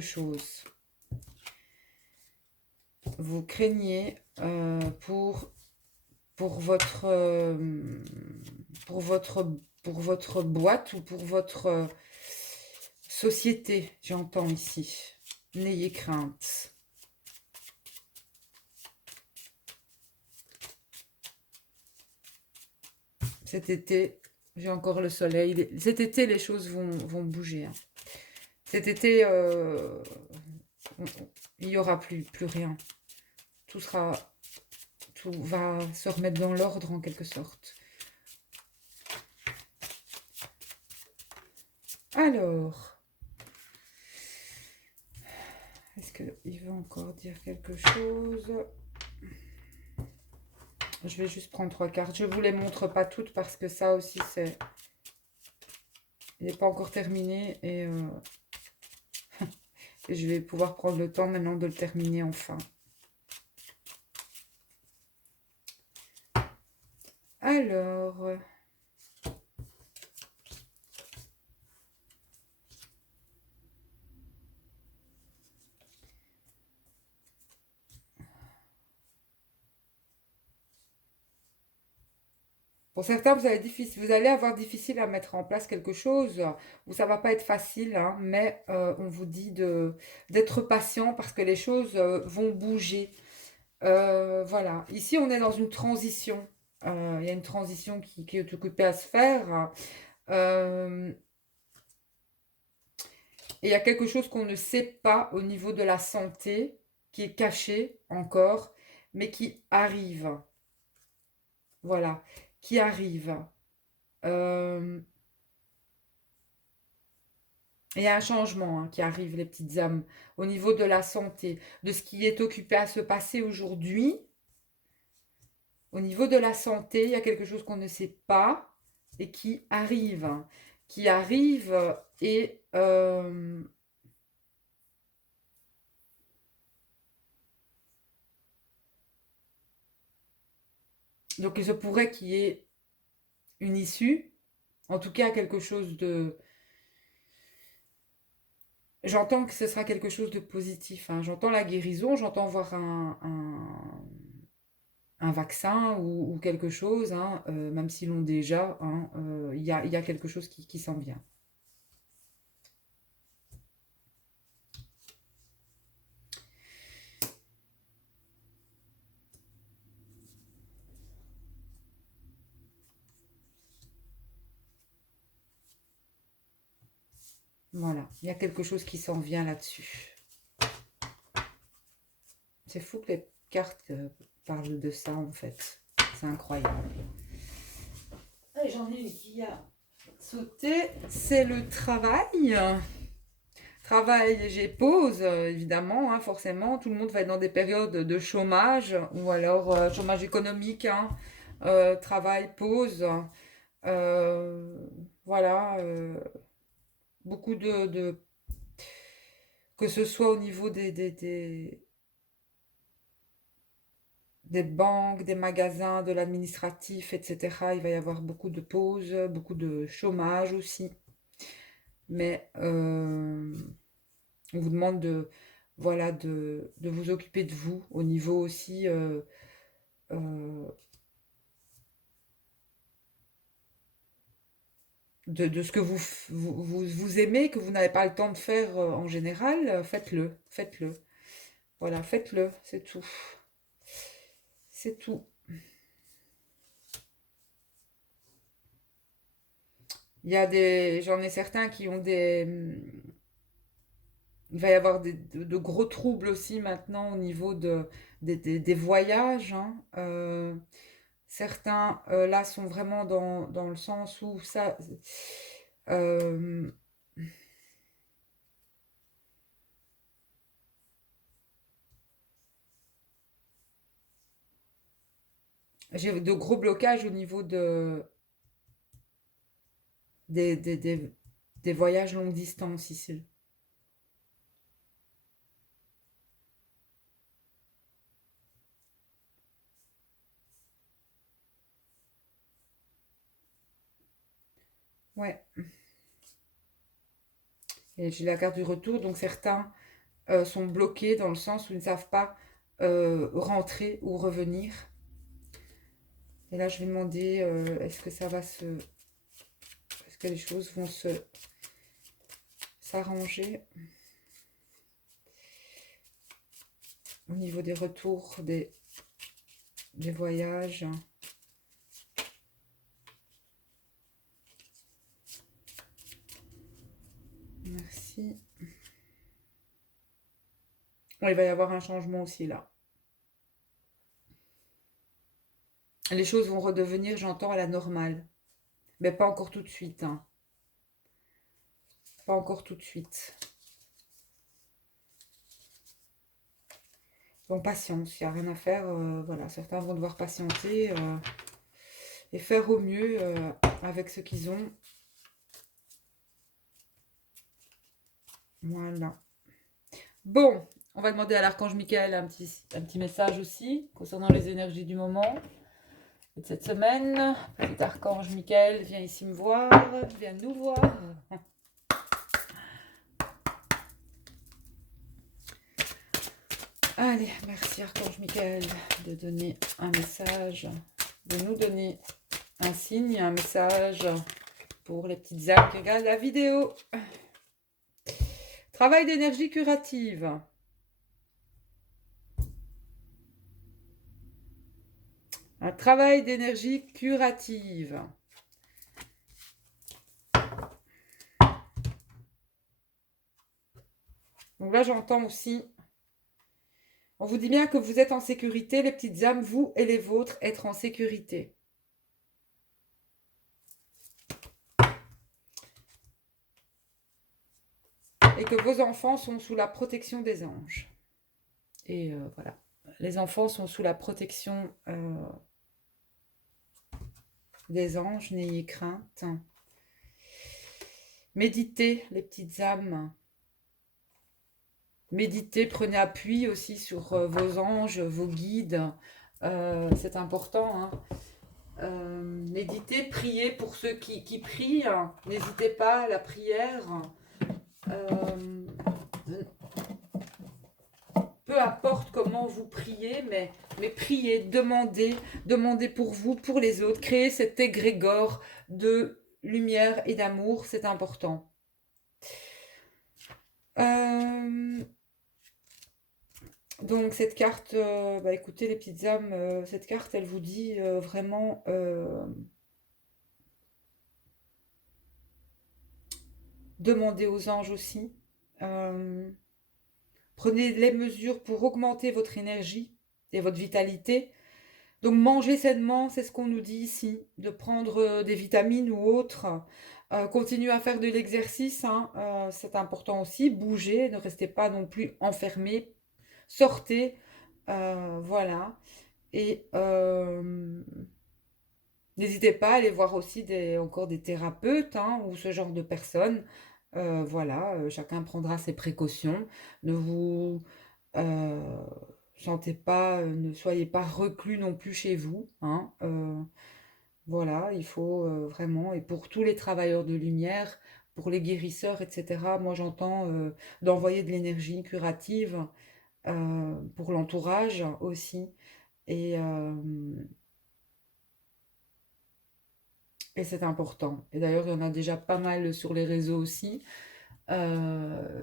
chose. Vous craignez pour votre boîte ou pour votre société, j'entends ici. N'ayez crainte. Cet été, j'ai encore le soleil. Cet été, les choses vont bouger. Hein. Cet été, il n'y aura plus rien. Tout va se remettre dans l'ordre en quelque sorte. Alors, est-ce qu'il veut encore dire quelque chose? Je vais juste prendre 3 cartes. Je ne vous les montre pas toutes parce que ça aussi, c'est... Il n'est pas encore terminé et je vais pouvoir prendre le temps maintenant de le terminer enfin. Alors... Pour certains, vous allez avoir difficile à mettre en place quelque chose. Ça va pas être facile, hein, mais on vous dit d'être patient parce que les choses vont bouger. Voilà. Ici, on est dans une transition. Il y a une transition qui est occupée à se faire. Et il y a quelque chose qu'on ne sait pas au niveau de la santé, qui est caché encore, mais qui arrive. Voilà. Qui arrive. Il y a un changement hein, qui arrive, les petites âmes, au niveau de la santé, de ce qui est occupé à se passer aujourd'hui. Au niveau de la santé, il y a quelque chose qu'on ne sait pas et qui arrive. Qui arrive et... donc il se pourrait qu'il y ait une issue, en tout cas quelque chose de... J'entends que ce sera quelque chose de positif. Hein. J'entends la guérison, j'entends voir un vaccin ou quelque chose, hein, même s'ils l'ont déjà, hein, y a quelque chose qui s'en vient. Voilà, il y a quelque chose qui s'en vient là-dessus. C'est fou que les cartes parlent de ça, en fait. C'est incroyable. J'en ai une qui a sauté. C'est le travail. Travail, j'ai pause, évidemment, hein, forcément. Tout le monde va être dans des périodes de chômage ou alors chômage économique. Hein, travail, pause. Euh, voilà. Beaucoup que ce soit au niveau des banques, des magasins, de l'administratif, etc. Il va y avoir beaucoup de pauses, beaucoup de chômage aussi. Mais on vous demande voilà, de vous occuper de vous au niveau aussi euh, de ce que vous aimez, que vous n'avez pas le temps de faire en général, faites-le, faites-le. Voilà, faites-le, c'est tout. C'est tout. J'en ai certains qui ont il va y avoir de gros troubles aussi maintenant au niveau des voyages. Hein. Certains, là, sont vraiment dans le sens où ça... euh, j'ai de gros blocages au niveau des, des, des, des voyages longue distance ici. Ouais. Et j'ai la carte du retour, donc certains sont bloqués dans le sens où ils ne savent pas rentrer ou revenir. Et là, je vais demander, est-ce que ça va se... Est-ce que les choses vont s'arranger au niveau des retours, des voyages. Merci. Bon, il va y avoir un changement aussi là. Les choses vont redevenir, j'entends, à la normale. Mais pas encore tout de suite. Hein. Pas encore tout de suite. Donc patience, il n'y a rien à faire. Voilà, certains vont devoir patienter et faire au mieux avec ce qu'ils ont. Voilà. Bon, on va demander à l'archange Michael un petit message aussi concernant les énergies du moment et de cette semaine. Petit archange Michael, viens ici me voir, viens nous voir. Allez, merci archange Michael de donner un message, de nous donner un signe, un message pour les petites âmes qui regardent la vidéo. Travail d'énergie curative. Un travail d'énergie curative. Donc là, j'entends aussi, on vous dit bien que vous êtes en sécurité, les petites âmes, vous et les vôtres, être en sécurité. Et que vos enfants sont sous la protection des anges. Et voilà, les enfants sont sous la protection des anges, n'ayez crainte. Méditez, les petites âmes. Méditez, prenez appui aussi sur vos anges, vos guides. C'est important. Hein. Méditez, priez pour ceux qui prient. N'hésitez pas à la prière. Peu importe comment vous priez, mais priez, demandez pour vous, pour les autres. Créez cet égrégore de lumière et d'amour, c'est important. Donc cette carte, écoutez les petites âmes, cette carte elle vous dit vraiment demandez aux anges aussi. Prenez les mesures pour augmenter votre énergie et votre vitalité. Donc mangez sainement, c'est ce qu'on nous dit ici, de prendre des vitamines ou autres. Continuez à faire de l'exercice, hein, c'est important aussi. Bougez, ne restez pas non plus enfermés. Sortez, voilà. Et n'hésitez pas à aller voir aussi encore des thérapeutes hein, ou ce genre de personnes. Voilà, chacun prendra ses précautions. Ne vous sentez pas, ne soyez pas reclus non plus chez vous. Hein, voilà, il faut vraiment, et pour tous les travailleurs de lumière, pour les guérisseurs, etc., moi j'entends d'envoyer de l'énergie curative pour l'entourage aussi. Et, et c'est important. Et d'ailleurs, il y en a déjà pas mal sur les réseaux aussi. Euh,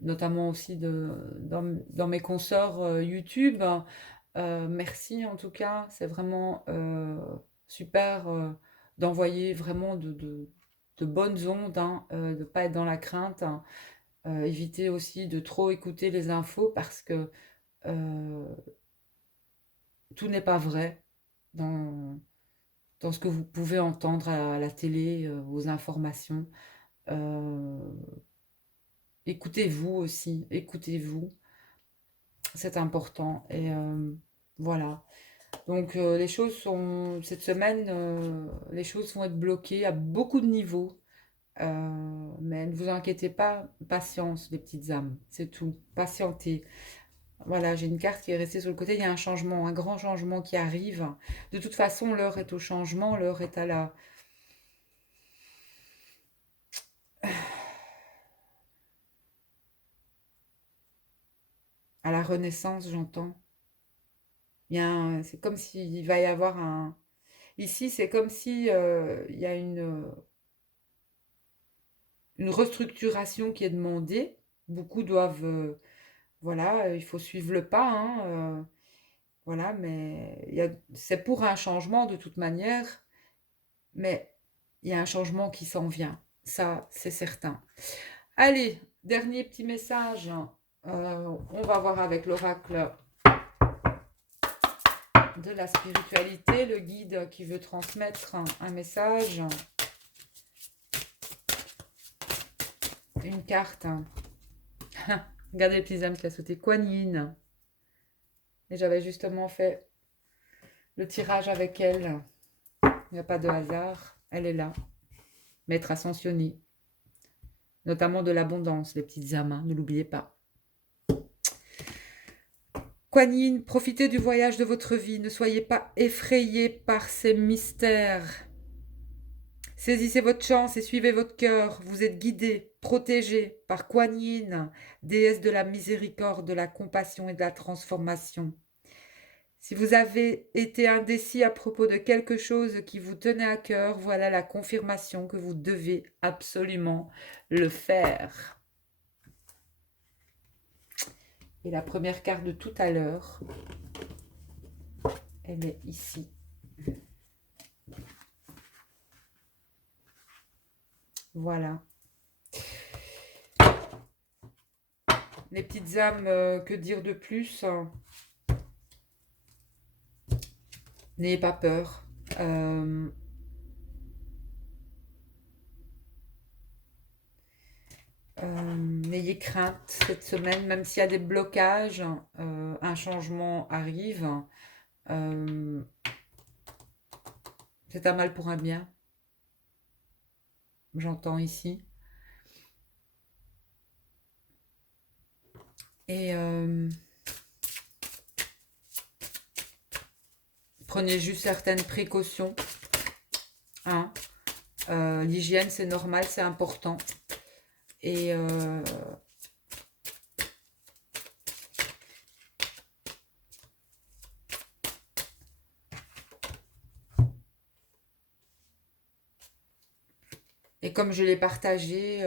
Notamment aussi dans mes consoeurs YouTube. Merci en tout cas, c'est vraiment super d'envoyer vraiment de bonnes ondes, hein, de ne pas être dans la crainte. Hein. Éviter aussi de trop écouter les infos parce que euh, tout n'est pas vrai dans ce que vous pouvez entendre à la télé, aux informations. Euh, Écoutez-vous aussi, écoutez-vous, c'est important. Et voilà. Donc les choses sont, cette semaine, les choses vont être bloquées à beaucoup de niveaux. Mais ne vous inquiétez pas, patience, les petites âmes, c'est tout. Patientez. Voilà, j'ai une carte qui est restée sur le côté. Il y a un changement, un grand changement qui arrive. De toute façon, l'heure est au changement, l'heure est à la, à la renaissance, j'entends. C'est comme s'il va y avoir un... Ici, c'est comme si il y a une restructuration qui est demandée. Beaucoup doivent... voilà, il faut suivre le pas, hein, voilà, mais c'est pour un changement de toute manière, mais il y a un changement qui s'en vient. Ça, c'est certain. Allez, dernier petit message. On va voir avec l'oracle de la spiritualité, le guide qui veut transmettre un message. Une carte. Regardez les petits âmes qui a sauté. Kuan Yin. Et j'avais justement fait le tirage avec elle. Il n'y a pas de hasard. Elle est là. Maître ascensionné. Notamment de l'abondance, les petites âmes. Hein, ne l'oubliez pas. Kuan Yin, profitez du voyage de votre vie. Ne soyez pas effrayés par ces mystères. Saisissez votre chance et suivez votre cœur. Vous êtes guidés, protégés par Kuan Yin, déesse de la miséricorde, de la compassion et de la transformation. Si vous avez été indécis à propos de quelque chose qui vous tenait à cœur, voilà la confirmation que vous devez absolument le faire. Et la première carte de tout à l'heure, elle est ici. Voilà. Les petites âmes, que dire de plus? N'ayez pas peur. N'ayez crainte cette semaine, même s'il y a des blocages, un changement arrive. C'est un mal pour un bien. J'entends ici. Et prenez juste certaines précautions. Hein. L'hygiène, c'est normal, c'est important. Et comme je l'ai partagé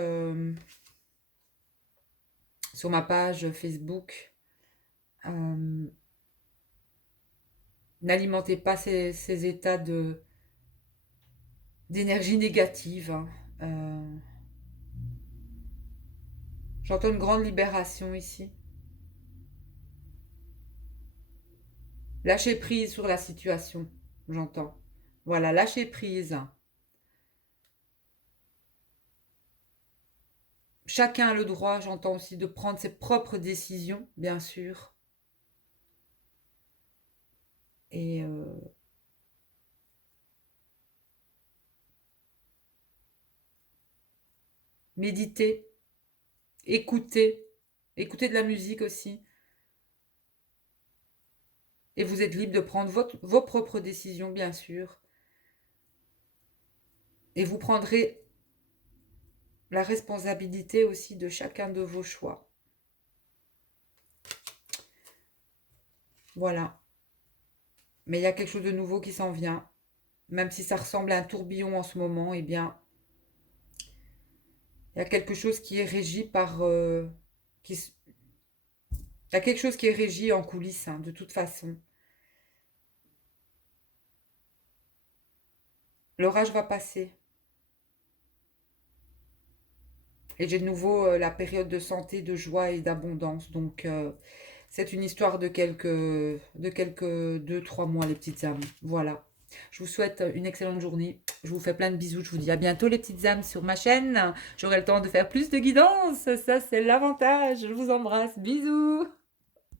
sur ma page Facebook, n'alimentez pas ces états d'énergie négative. Hein. J'entends une grande libération ici. Lâchez prise sur la situation, j'entends. Voilà, lâchez prise. Chacun a le droit, j'entends aussi, de prendre ses propres décisions, bien sûr. Et méditez, écoutez de la musique aussi. Et vous êtes libre de prendre vos propres décisions, bien sûr. Et vous prendrez la responsabilité aussi de chacun de vos choix. Voilà. Mais il y a quelque chose de nouveau qui s'en vient. Même si ça ressemble à un tourbillon en ce moment, eh bien, il y a quelque chose qui est régi par... il y a quelque chose qui est régi en coulisses, hein, de toute façon. L'orage va passer. Et j'ai de nouveau la période de santé, de joie et d'abondance. Donc, c'est une histoire de quelques 2-3 mois, les petites âmes. Voilà. Je vous souhaite une excellente journée. Je vous fais plein de bisous. Je vous dis à bientôt, les petites âmes, sur ma chaîne. J'aurai le temps de faire plus de guidance. Ça, c'est l'avantage. Je vous embrasse. Bisous.